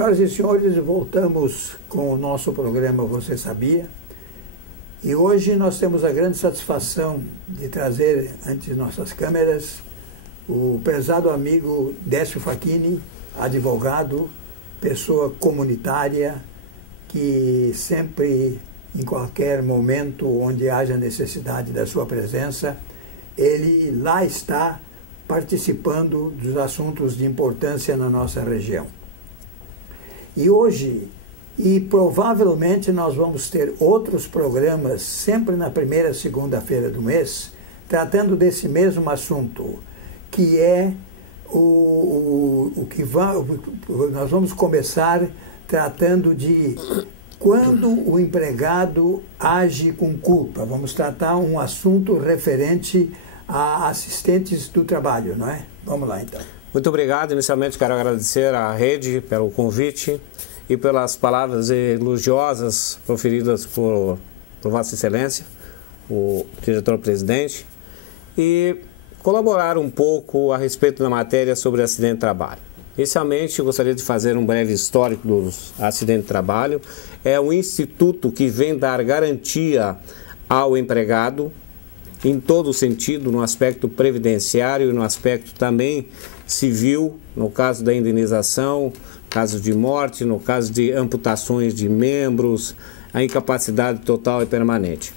Senhoras e senhores, voltamos com o nosso programa Você Sabia? E hoje nós temos a grande satisfação de trazer ante nossas câmeras o prezado amigo Décio Facchini, advogado, pessoa comunitária, que sempre, em qualquer momento onde haja necessidade da sua presença, ele lá está participando dos assuntos de importância na nossa região. E hoje, e provavelmente nós vamos ter outros programas, sempre na primeira segunda-feira do mês, tratando desse mesmo assunto, que é nós vamos começar tratando de quando o empregado age com culpa. Vamos tratar um assunto referente a assistentes do trabalho, não é? Vamos lá, então. Muito obrigado. Inicialmente quero agradecer à rede pelo convite e pelas palavras elogiosas proferidas por Vossa Excelência, o diretor-presidente, e colaborar um pouco a respeito da matéria sobre acidente de trabalho. Inicialmente, eu gostaria de fazer um breve histórico dos acidentes de trabalho. É um instituto que vem dar garantia ao empregado em todo o sentido, no aspecto previdenciário e no aspecto também civil, no caso da indenização, caso de morte, no caso de amputações de membros, a incapacidade total e permanente.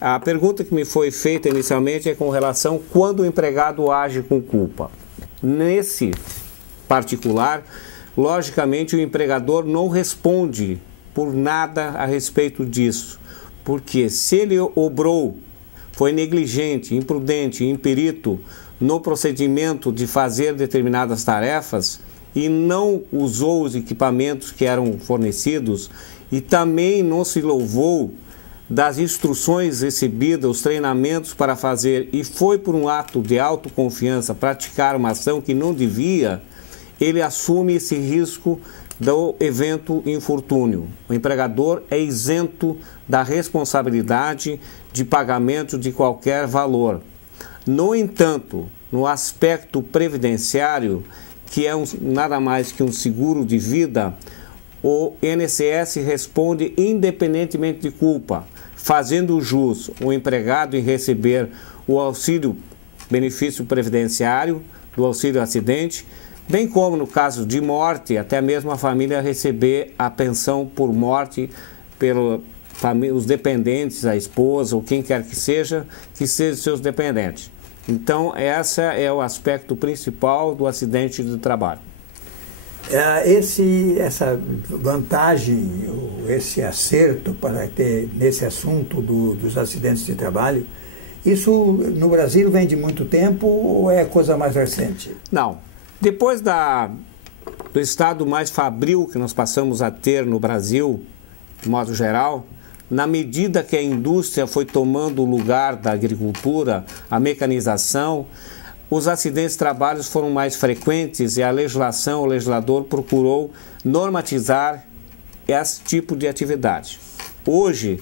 A pergunta que me foi feita inicialmente é com relação quando o empregado age com culpa. Nesse particular, logicamente o empregador não responde por nada a respeito disso, porque se ele obrou, foi negligente, imprudente, imperito no procedimento de fazer determinadas tarefas e não usou os equipamentos que eram fornecidos e também não se louvou das instruções recebidas, os treinamentos para fazer e foi por um ato de autoconfiança praticar uma ação que não devia, ele assume esse risco do evento infortúnio. O empregador é isento da responsabilidade de pagamento de qualquer valor. No entanto, no aspecto previdenciário, que é nada mais que um seguro de vida, o INSS responde independentemente de culpa, fazendo jus o empregado em receber o auxílio benefício previdenciário, do auxílio acidente, bem como no caso de morte, até mesmo a família receber a pensão por morte os dependentes, a esposa ou quem quer que seja seus dependentes. Então, esse é o aspecto principal do acidente de trabalho. Essa vantagem, esse acerto para ter nesse assunto dos acidentes de trabalho, isso no Brasil vem de muito tempo ou é coisa mais recente? Não. Depois do estado mais fabril que nós passamos a ter no Brasil, de modo geral, na medida que a indústria foi tomando o lugar da agricultura, a mecanização, os acidentes de trabalho foram mais frequentes e a legislação, o legislador procurou normatizar esse tipo de atividade. Hoje,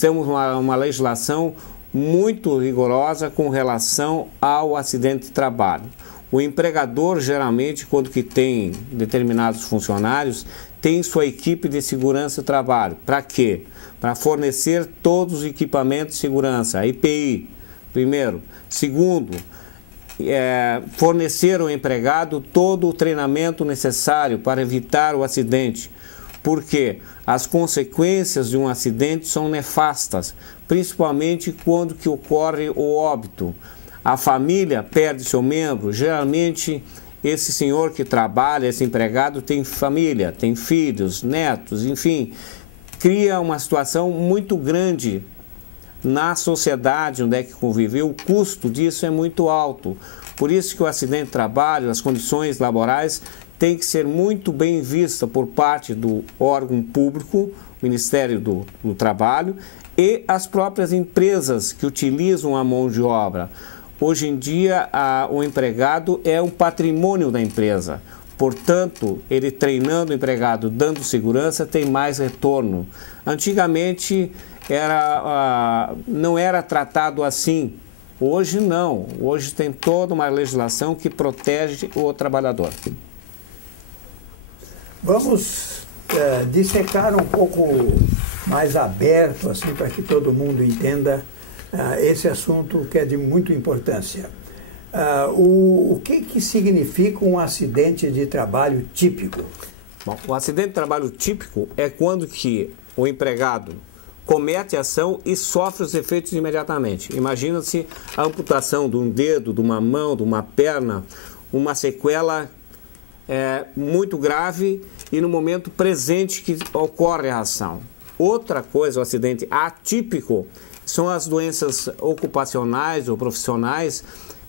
temos uma legislação muito rigorosa com relação ao acidente de trabalho. O empregador, geralmente, quando que tem determinados funcionários, tem sua equipe de segurança do trabalho. Para quê? Para fornecer todos os equipamentos de segurança, a EPI, primeiro. Segundo, fornecer ao empregado todo o treinamento necessário para evitar o acidente, porque as consequências de um acidente são nefastas, principalmente quando que ocorre o óbito. A família perde seu membro, geralmente esse senhor que trabalha, esse empregado tem família, tem filhos, netos, enfim, cria uma situação muito grande na sociedade onde é que conviveu, o custo disso é muito alto. Por isso que o acidente de trabalho, as condições laborais, tem que ser muito bem vista por parte do órgão público, Ministério do Trabalho, e as próprias empresas que utilizam a mão de obra. Hoje em dia, o empregado é um patrimônio da empresa. Portanto, ele treinando o empregado, dando segurança, tem mais retorno. Antigamente, não era tratado assim. Hoje não. Hoje tem toda uma legislação que protege o trabalhador. Vamos dissecar um pouco mais aberto, assim, para que todo mundo entenda esse assunto que é de muita importância. O que significa um acidente de trabalho típico? Bom, o acidente de trabalho típico é quando que o empregado comete a ação e sofre os efeitos imediatamente. Imagina-se a amputação de um dedo, de uma mão, de uma perna, uma sequela muito grave e no momento presente que ocorre a ação. Outra coisa, o acidente atípico, são as doenças ocupacionais ou profissionais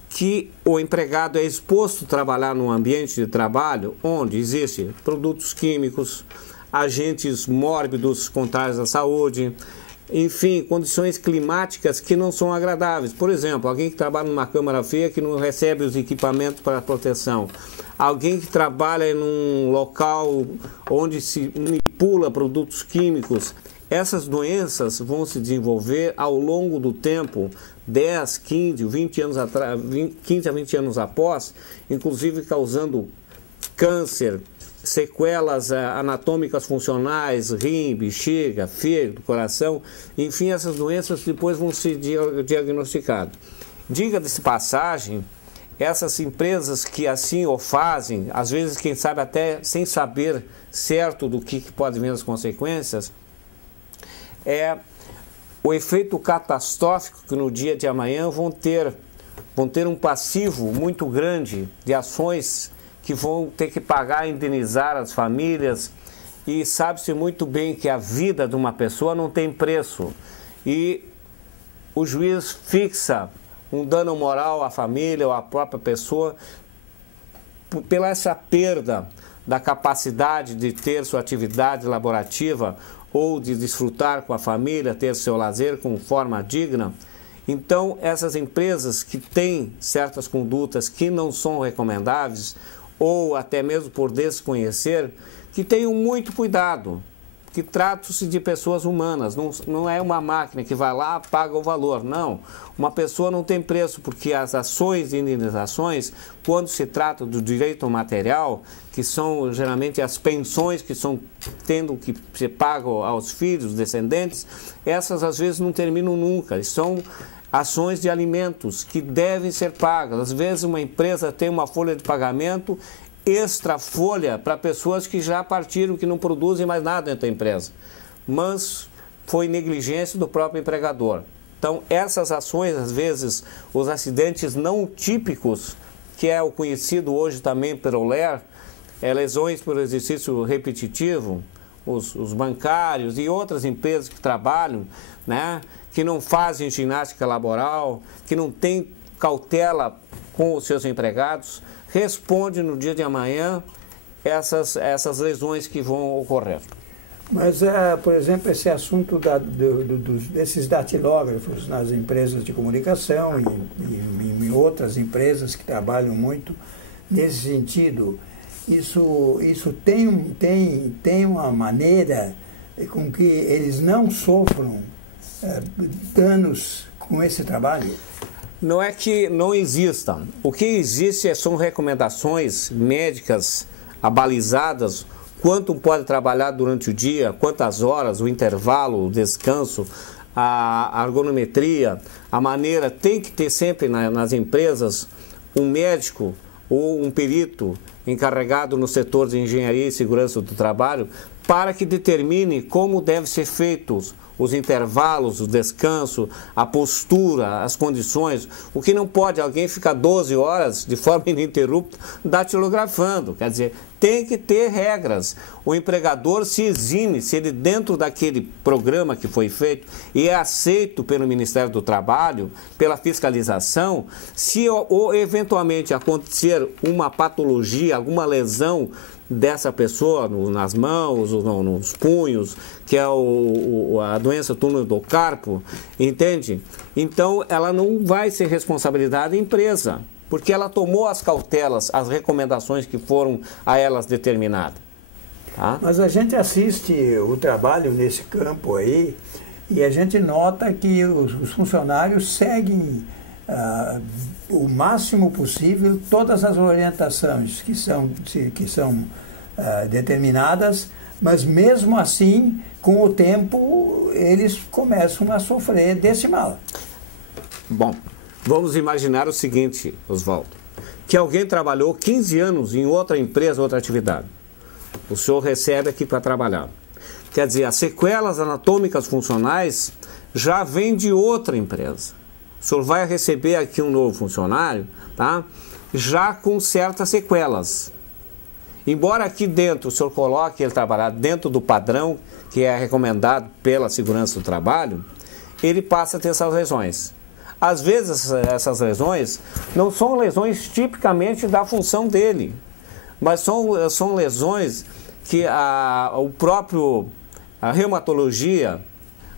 que o empregado é exposto a trabalhar num ambiente de trabalho onde existem produtos químicos, agentes mórbidos contrários à saúde, enfim, condições climáticas que não são agradáveis. Por exemplo, alguém que trabalha numa câmara fria que não recebe os equipamentos para proteção. Alguém que trabalha num local onde se manipula produtos químicos. Essas doenças vão se desenvolver ao longo do tempo, 10, 15, 20 anos atrás, 15 a 20 anos após, inclusive causando câncer, sequelas anatômicas funcionais, rim, bexiga, fígado, coração, enfim, essas doenças depois vão ser diagnosticadas. Diga-se de passagem, essas empresas que assim o fazem, às vezes, quem sabe até sem saber certo do que pode vir as consequências, o efeito catastrófico que no dia de amanhã vão ter um passivo muito grande de ações que vão ter que pagar, indenizar as famílias, e sabe-se muito bem que a vida de uma pessoa não tem preço, e o juiz fixa um dano moral à família ou à própria pessoa pela essa perda da capacidade de ter sua atividade laborativa ou de desfrutar com a família, ter seu lazer com forma digna. Então, essas empresas que têm certas condutas que não são recomendáveis, ou até mesmo por desconhecer, que tenham muito cuidado, que tratam-se de pessoas humanas, não é uma máquina que vai lá, paga o valor, não. Uma pessoa não tem preço, porque as ações e indenizações, quando se trata do direito material, que são geralmente as pensões que são tendo que ser pago aos filhos, descendentes, essas às vezes não terminam nunca, são ações de alimentos que devem ser pagas. Às vezes uma empresa tem uma folha de pagamento extra folha para pessoas que já partiram, que não produzem mais nada dentro da empresa, mas foi negligência do próprio empregador. Então, essas ações, às vezes, os acidentes não típicos, que é o conhecido hoje também pelo LER, lesões por exercício repetitivo, os bancários e outras empresas que trabalham, né, que não fazem ginástica laboral, que não têm cautela com os seus empregados, responde no dia de amanhã essas lesões que vão ocorrer. Mas, por exemplo, esse assunto desses datilógrafos nas empresas de comunicação e em outras empresas que trabalham muito nesse sentido, isso tem uma maneira com que eles não sofram danos com esse trabalho? Não é que não existam. O que existe são recomendações médicas abalizadas, quanto pode trabalhar durante o dia, quantas horas, o intervalo, o descanso, a ergonometria, a maneira. Tem que ter sempre nas empresas um médico ou um perito encarregado no setor de engenharia e segurança do trabalho para que determine como deve ser feitos os intervalos, o descanso, a postura, as condições. O que não pode, alguém ficar 12 horas de forma ininterrupta datilografando. Quer dizer, tem que ter regras. O empregador se exime, se ele dentro daquele programa que foi feito e é aceito pelo Ministério do Trabalho, pela fiscalização, se eventualmente acontecer uma patologia, alguma lesão dessa pessoa nas mãos, ou nos punhos, que é a doença túnel do carpo, entende? Então, ela não vai ser responsabilidade da empresa, porque ela tomou as cautelas, as recomendações que foram a elas determinadas. Tá? Mas a gente assiste o trabalho nesse campo aí e a gente nota que os funcionários seguem o máximo possível todas as orientações que são determinadas, mas mesmo assim, com o tempo, eles começam a sofrer desse mal. Bom, vamos imaginar o seguinte, Oswaldo, que alguém trabalhou 15 anos em outra empresa, outra atividade. O senhor recebe aqui para trabalhar. Quer dizer, as sequelas anatômicas funcionais já vêm de outra empresa. O senhor vai receber aqui um novo funcionário, tá? Já com certas sequelas. Embora aqui dentro o senhor coloque ele trabalhar dentro do padrão que é recomendado pela segurança do trabalho, ele passa a ter essas lesões. Às vezes essas lesões não são lesões tipicamente da função dele, mas são lesões que a reumatologia,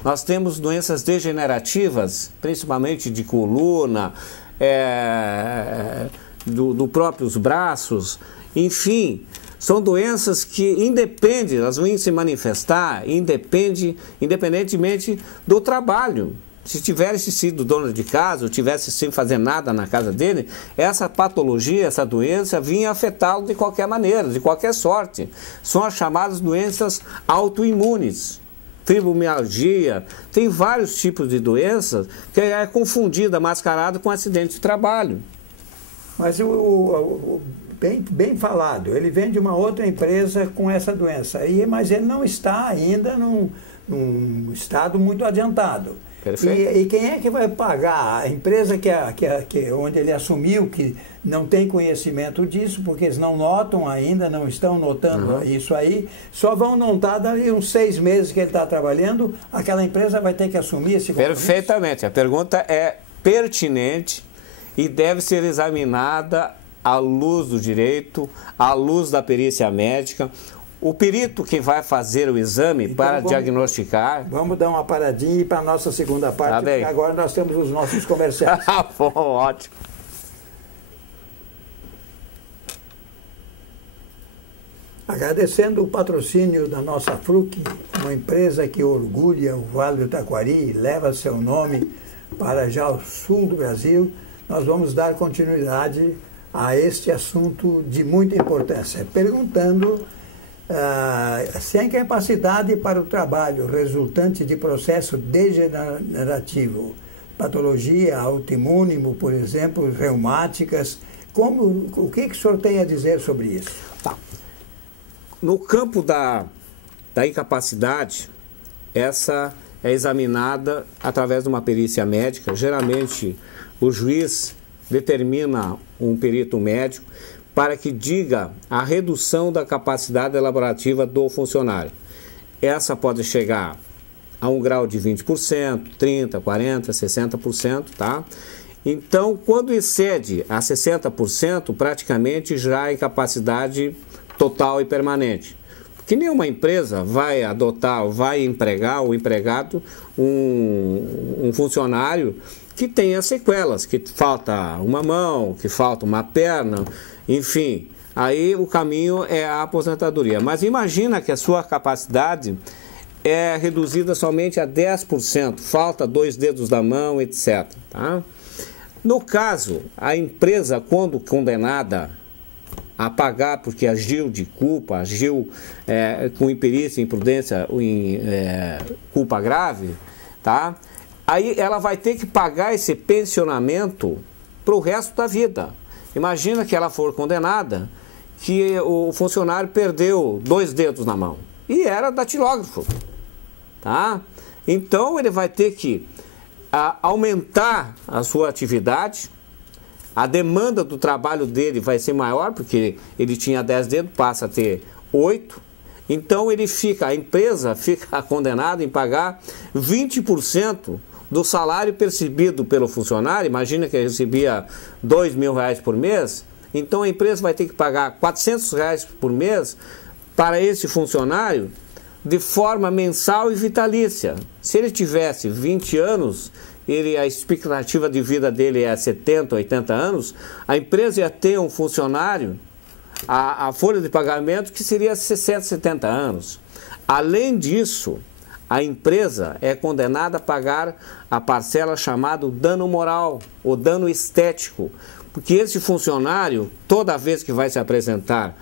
nós temos doenças degenerativas, principalmente de coluna, do próprios braços, enfim, são doenças que independem, elas vão se manifestar independentemente do trabalho. Se tivesse sido dono de casa, ou tivesse sem fazer nada na casa dele, essa patologia, essa doença vinha afetá-lo de qualquer maneira, de qualquer sorte. São as chamadas doenças autoimunes. Fibromialgia, tem vários tipos de doenças que é confundida, mascarada com acidente de trabalho. Mas bem falado, ele vem de uma outra empresa com essa doença, mas ele não está ainda num estado muito adiantado. E quem é que vai pagar? A empresa onde ele assumiu que não tem conhecimento disso, porque eles não notam ainda, não estão notando isso aí, só vão notar dali uns 6 meses que ele está trabalhando, aquela empresa vai ter que assumir esse compromisso? Perfeitamente. A pergunta é pertinente e deve ser examinada à luz do direito, à luz da perícia médica. O perito que vai fazer o exame para diagnosticar... Vamos dar uma paradinha e ir para a nossa segunda parte, porque agora nós temos os nossos comerciais. Bom, ótimo. Agradecendo o patrocínio da nossa FRUC, uma empresa que orgulha o Vale do Taquari e leva seu nome para já o sul do Brasil, nós vamos dar continuidade a este assunto de muita importância, perguntando... sem capacidade para o trabalho resultante de processo degenerativo, patologia autoimune, por exemplo, reumáticas, o que o senhor tem a dizer sobre isso? Tá. No campo da incapacidade, essa é examinada através de uma perícia médica. Geralmente, o juiz determina um perito médico para que diga a redução da capacidade elaborativa do funcionário. Essa pode chegar a um grau de 20%, 30%, 40%, 60%, tá? Então, quando excede a 60%, praticamente já é incapacidade total e permanente. Porque nenhuma empresa vai adotar, vai empregar ou empregado um funcionário que tenha sequelas, que falta uma mão, que falta uma perna, enfim, aí o caminho é a aposentadoria. Mas imagina que a sua capacidade é reduzida somente a 10%, falta 2 dedos da mão, etc. Tá? No caso, a empresa, quando condenada a pagar porque agiu de culpa, agiu com imperícia, imprudência, culpa grave, tá? Aí ela vai ter que pagar esse pensionamento para o resto da vida. Imagina que ela for condenada, que o funcionário perdeu 2 dedos na mão e era datilógrafo, tá? Então ele vai ter que aumentar a sua atividade, a demanda do trabalho dele vai ser maior, porque ele tinha 10 dedos, passa a ter 8, então a empresa fica condenada em pagar 20% do salário percebido pelo funcionário. Imagina que ele recebia R$2.000 por mês, então a empresa vai ter que pagar R$400 por mês para esse funcionário de forma mensal e vitalícia. Se ele tivesse 20 anos, a expectativa de vida dele é 70, 80 anos, a empresa ia ter um funcionário, a folha de pagamento que seria 60, 70 anos. Além disso, a empresa é condenada a pagar a parcela chamada dano moral ou dano estético, porque esse funcionário, toda vez que vai se apresentar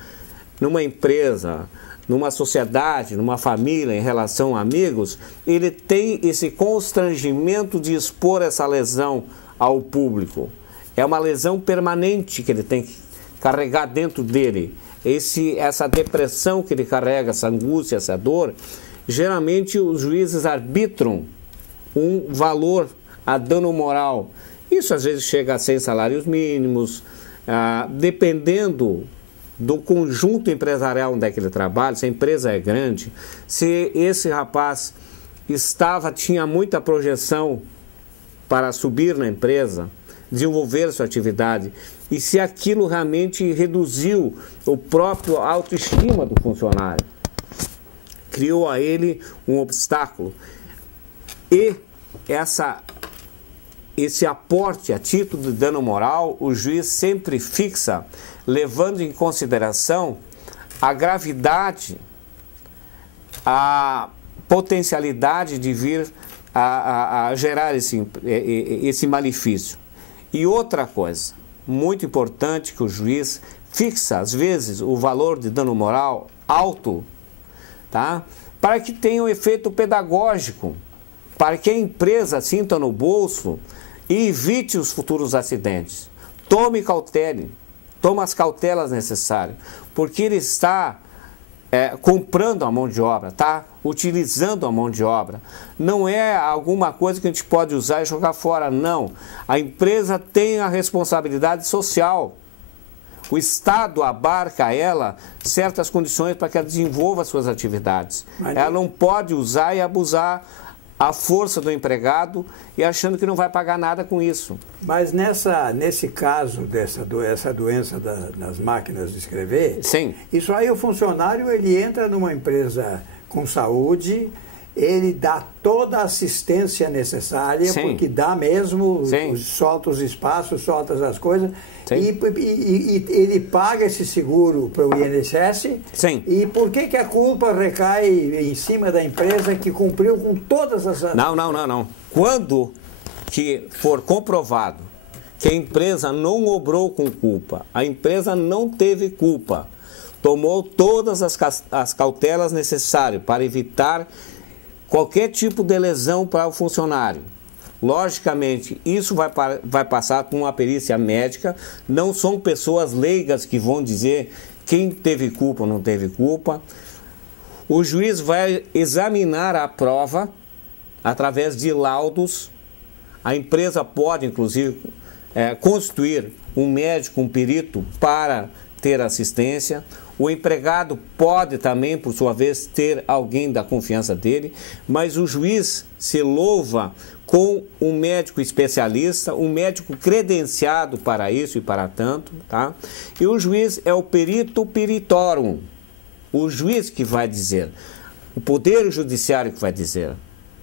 numa empresa, numa sociedade, numa família, em relação a amigos, ele tem esse constrangimento de expor essa lesão ao público. É uma lesão permanente que ele tem que carregar dentro dele. Essa depressão que ele carrega, essa angústia, essa dor, geralmente os juízes arbitram um valor a dano moral. Isso às vezes chega a 100 salários mínimos, dependendo do conjunto empresarial onde é que ele trabalha, se a empresa é grande, se esse rapaz tinha muita projeção para subir na empresa, desenvolver sua atividade, e se aquilo realmente reduziu o próprio autoestima do funcionário, criou a ele um obstáculo. E esse aporte a título de dano moral, o juiz sempre fixa, levando em consideração a gravidade, a potencialidade de vir a gerar esse malefício. E outra coisa, muito importante, que o juiz fixa, às vezes, o valor de dano moral alto, tá? Para que tenha um efeito pedagógico, para que a empresa sinta no bolso e evite os futuros acidentes. Tome as cautelas necessárias, porque ele está comprando a mão de obra, tá? Utilizando a mão de obra. Não é alguma coisa que a gente pode usar e jogar fora, não. A empresa tem a responsabilidade social. O Estado abarca a ela certas condições para que ela desenvolva suas atividades. Ela não pode usar e abusar a força do empregado e achando que não vai pagar nada com isso. Mas nesse caso dessa doença das máquinas de escrever, sim, isso aí o funcionário ele entra numa empresa com saúde, ele dá toda a assistência necessária, sim, porque dá mesmo, solta os espaços, solta as coisas, e ele paga esse seguro para o INSS. Sim. E por que a culpa recai em cima da empresa que cumpriu com todas as... Não. Quando que for comprovado que a empresa não obrou com culpa, a empresa não teve culpa, tomou todas as cautelas necessárias para evitar qualquer tipo de lesão para o funcionário. Logicamente, isso vai passar por uma perícia médica, não são pessoas leigas que vão dizer quem teve culpa ou não teve culpa. O juiz vai examinar a prova através de laudos. A empresa pode, inclusive, constituir um médico, um perito, para ter assistência. O empregado pode também, por sua vez, ter alguém da confiança dele, mas o juiz se louva com um médico especialista, um médico credenciado para isso e para tanto, tá? E o juiz é o perito peritorum, o juiz que vai dizer, o poder judiciário que vai dizer.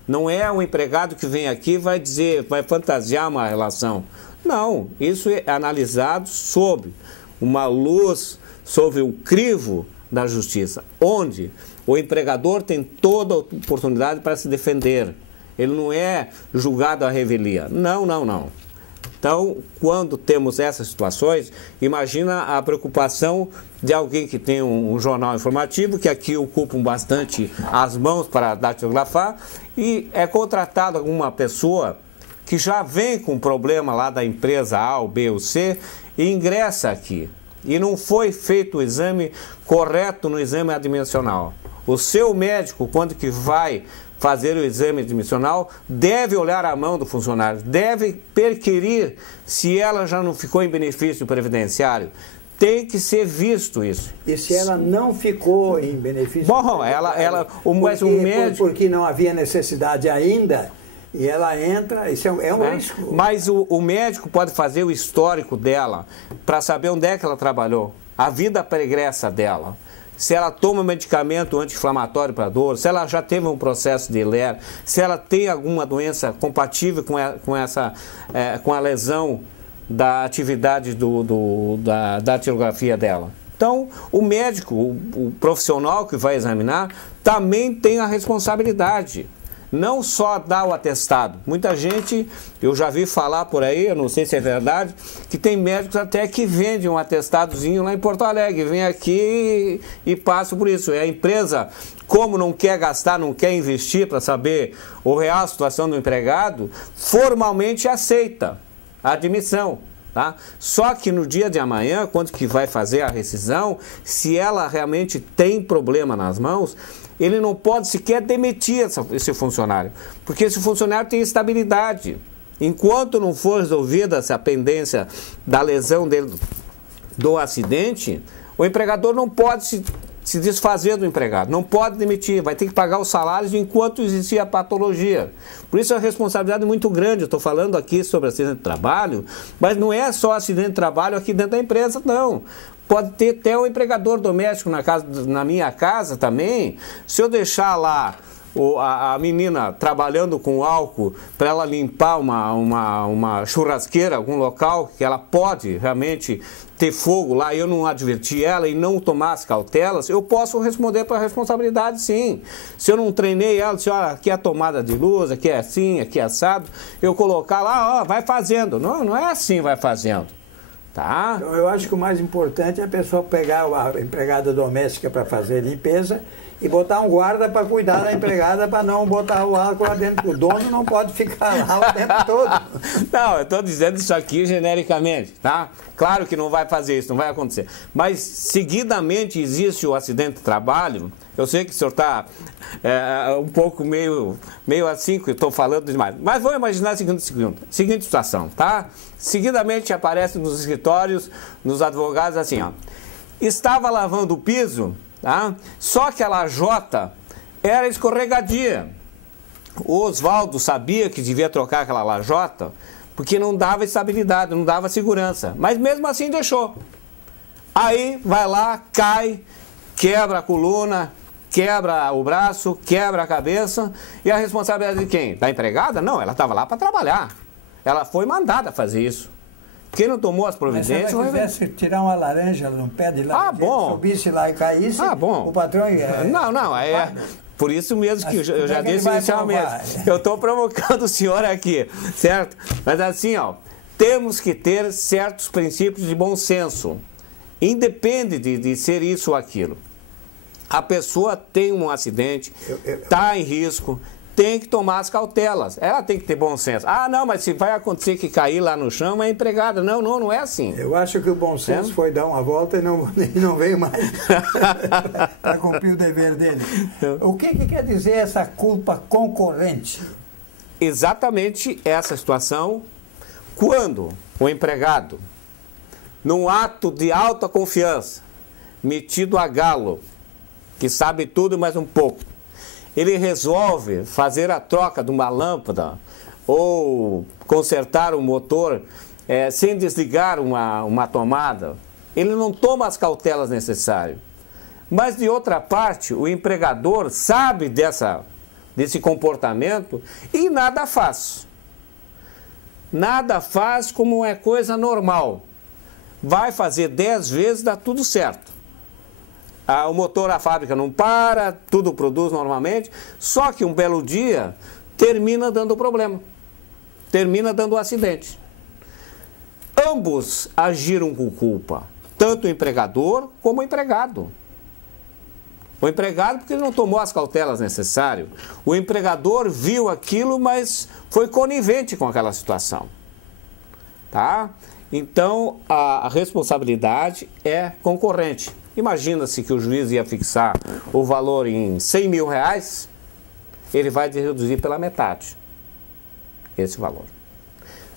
Não é um empregado que vem aqui e vai dizer, vai fantasiar uma relação. Não, isso é analisado sob uma luz, sobre o crivo da justiça, onde o empregador tem toda a oportunidade para se defender. Ele não é julgado à revelia. Não. Então, quando temos essas situações, imagina a preocupação de alguém que tem um jornal informativo, que aqui ocupam bastante as mãos para datilografar, e é contratado alguma pessoa que já vem com problema lá da empresa A, ou B ou C, e ingressa aqui. E não foi feito o exame correto no exame admissional. O seu médico, quando que vai fazer o exame admissional, deve olhar a mão do funcionário, deve perquirir se ela já não ficou em benefício previdenciário. Tem que ser visto isso. E se ela não ficou em benefício previdenciário? Mas o médico... Porque não havia necessidade ainda... E ela entra, isso é um risco. Mas o médico pode fazer o histórico dela para saber onde é que ela trabalhou, a vida pregressa dela, se ela toma medicamento anti-inflamatório para dor, se ela já teve um processo de LER, se ela tem alguma doença compatível com a lesão da atividade da datilografia dela. Então, o médico, o profissional que vai examinar, também tem a responsabilidade não só dá o atestado. Muita gente, eu já vi falar por aí, eu não sei se é verdade, que tem médicos até que vendem um atestadozinho lá em Porto Alegre, vem aqui e passa por isso. E a empresa, como não quer gastar, não quer investir para saber a real situação do empregado, formalmente aceita a admissão. Tá? Só que no dia de amanhã, quando que vai fazer a rescisão, se ela realmente tem problema nas mãos, ele não pode sequer demitir esse funcionário, porque esse funcionário tem estabilidade. Enquanto não for resolvida essa pendência da lesão dele do acidente, o empregador não pode se desfazer do empregado, não pode demitir, vai ter que pagar os salários enquanto existir a patologia. Por isso a responsabilidade é muito grande. Eu estou falando aqui sobre acidente de trabalho, mas não é só acidente de trabalho aqui dentro da empresa, não. Pode ter até um empregador doméstico na minha casa também. Se eu deixar lá a menina trabalhando com álcool para ela limpar uma churrasqueira, algum local que ela pode realmente ter fogo lá, eu não adverti ela e não tomar as cautelas, eu posso responder para a responsabilidade, sim. Se eu não treinei ela, disse, olha, aqui é a tomada de luz, aqui é assim, aqui é assado, eu colocar lá, ó, vai fazendo. Não, não é assim, vai fazendo. Tá? Então, eu acho que o mais importante é a pessoa pegar a empregada doméstica para fazer limpeza e botar um guarda para cuidar da empregada, para não botar o álcool lá dentro. O dono não pode ficar lá o tempo todo. Não, eu estou dizendo isso aqui genericamente, tá? Claro que não vai fazer isso, não vai acontecer. Mas, seguidamente, existe o acidente de trabalho. Eu sei que o senhor está um pouco meio assim, que eu estou falando demais. Mas vamos imaginar a seguinte situação, tá? Seguidamente aparece nos escritórios, nos advogados, assim, ó. Estava lavando o piso, tá? Só que a lajota era escorregadia. O Oswaldo sabia que devia trocar aquela lajota porque não dava estabilidade, não dava segurança. Mas mesmo assim deixou. Aí vai lá, cai, quebra a coluna, quebra o braço, quebra a cabeça. E a responsabilidade de quem? Da empregada? Não, ela estava lá para trabalhar. Ela foi mandada fazer isso. Quem não tomou as providências... Mas se ela quisesse tirar uma laranja no pé de lá, subisse lá e caísse, o patrão ia... Não, por isso mesmo que eu já disse inicialmente. Eu estou provocando o senhor aqui, certo? Mas assim, ó, temos que ter certos princípios de bom senso. Independe de ser isso ou aquilo. A pessoa tem um acidente, está em risco, tem que tomar as cautelas. Ela tem que ter bom senso. Ah, não, mas se vai acontecer que cair lá no chão, é empregada. Não, não é assim. Eu acho que o bom senso foi dar uma volta e não veio mais para cumprir o dever dele. O que quer dizer essa culpa concorrente? Exatamente essa situação, quando o empregado, num ato de alta confiança, metido a galo, que sabe tudo mais um pouco, ele resolve fazer a troca de uma lâmpada ou consertar o motor sem desligar uma tomada, ele não toma as cautelas necessárias. Mas, de outra parte, o empregador sabe desse comportamento e nada faz. Nada faz como é coisa normal. Vai fazer 10 vezes, dá tudo certo. O motor da fábrica não para, tudo produz normalmente, só que um belo dia termina dando problema, termina dando acidente. Ambos agiram com culpa, tanto o empregador como o empregado. O empregado porque ele não tomou as cautelas necessárias, o empregador viu aquilo, mas foi conivente com aquela situação. Tá? Então, a responsabilidade é concorrente. Imagina-se que o juiz ia fixar o valor em 100 mil reais, ele vai reduzir pela metade esse valor.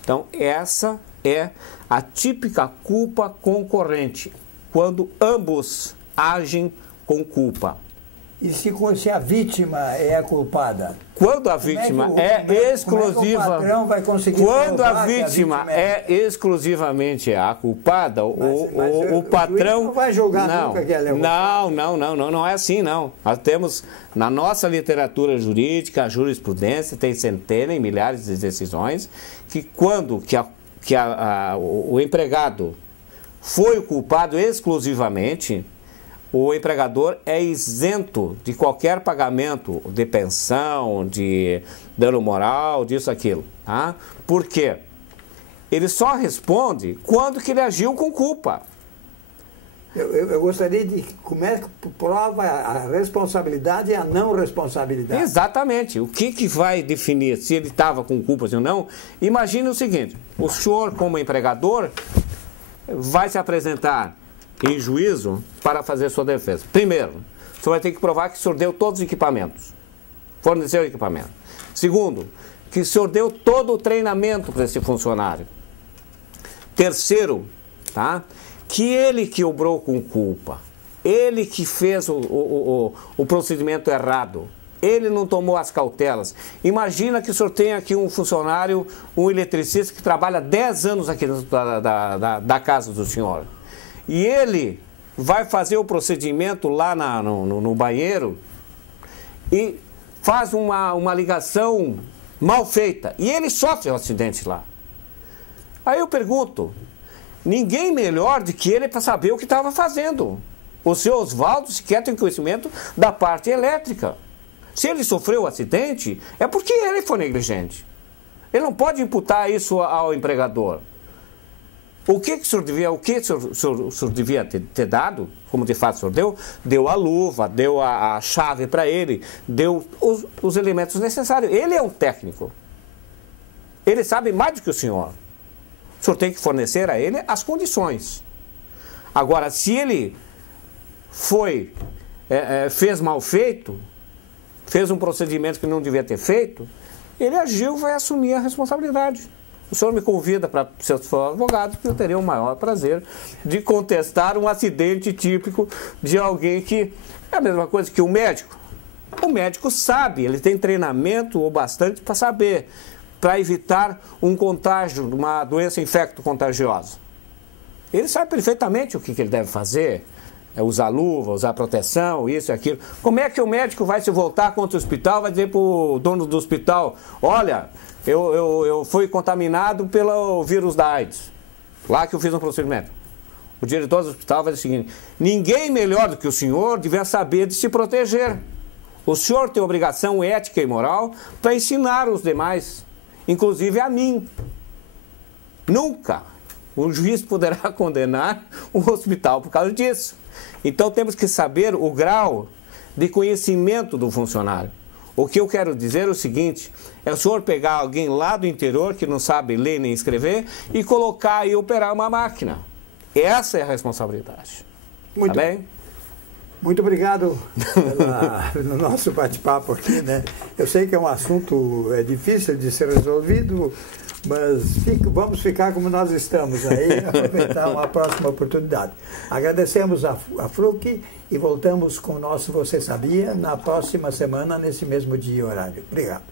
Então, essa é a típica culpa concorrente, quando ambos agem com culpa. E se a vítima é a culpada? Quando a vítima é exclusiva, o patrão vai conseguir quando a vítima é exclusivamente a culpada, o patrão não vai julgar nunca que ela é culpada. Não é assim, não. Nós temos na nossa literatura jurídica, a jurisprudência tem centenas e milhares de decisões que quando o empregado foi o culpado exclusivamente, o empregador é isento de qualquer pagamento de pensão, de dano moral, disso, aquilo. Tá? Por quê? Ele só responde quando que ele agiu com culpa. Eu gostaria de como é que prova a responsabilidade e a não responsabilidade. Exatamente. O que vai definir se ele estava com culpas ou não? Imagine o seguinte, o senhor como empregador vai se apresentar em juízo para fazer sua defesa. Primeiro, o senhor vai ter que provar que o senhor deu todos os equipamentos, forneceu o equipamento. Segundo, que o senhor deu todo o treinamento para esse funcionário. Terceiro, tá? Que ele que obrou com culpa, ele que fez o procedimento errado, ele não tomou as cautelas. Imagina que o senhor tem aqui um funcionário, um eletricista que trabalha 10 anos aqui dentro da casa do senhor. E ele vai fazer o procedimento lá no banheiro e faz uma ligação mal feita. E ele sofre um acidente lá. Aí eu pergunto, ninguém melhor do que ele para saber o que estava fazendo. O senhor Oswaldo sequer tem conhecimento da parte elétrica. Se ele sofreu um acidente, é porque ele foi negligente. Ele não pode imputar isso ao empregador. O que o senhor devia ter dado, como de fato o senhor deu? Deu a luva, deu a chave para ele, deu os elementos necessários. Ele é um técnico. Ele sabe mais do que o senhor. O senhor tem que fornecer a ele as condições. Agora, se ele fez mal feito, fez um procedimento que não devia ter feito, ele agiu, vai assumir a responsabilidade. O senhor me convida para ser seu advogado, que eu teria o maior prazer de contestar um acidente típico de alguém que é a mesma coisa que o médico. O médico sabe, ele tem treinamento o bastante para saber, para evitar um contágio, uma doença infecto-contagiosa. Ele sabe perfeitamente o que ele deve fazer, usar luva, usar proteção, isso e aquilo. Como é que o médico vai se voltar contra o hospital, vai dizer para o dono do hospital, olha, eu fui contaminado pelo vírus da AIDS, lá que eu fiz um procedimento. O diretor do hospital vai dizer o seguinte, ninguém melhor do que o senhor devia saber de se proteger. O senhor tem obrigação ética e moral para ensinar os demais, inclusive a mim. Nunca o juiz poderá condenar um hospital por causa disso. Então temos que saber o grau de conhecimento do funcionário. O que eu quero dizer é o seguinte, é o senhor pegar alguém lá do interior que não sabe ler nem escrever e colocar e operar uma máquina. Essa é a responsabilidade. Muito tá bem? Muito obrigado pelo nosso bate-papo aqui, né? Eu sei que é um assunto difícil de ser resolvido, mas vamos ficar como nós estamos aí, aproveitar uma próxima oportunidade. Agradecemos a FRUC e voltamos com o nosso Você Sabia na próxima semana, nesse mesmo dia e horário. Obrigado.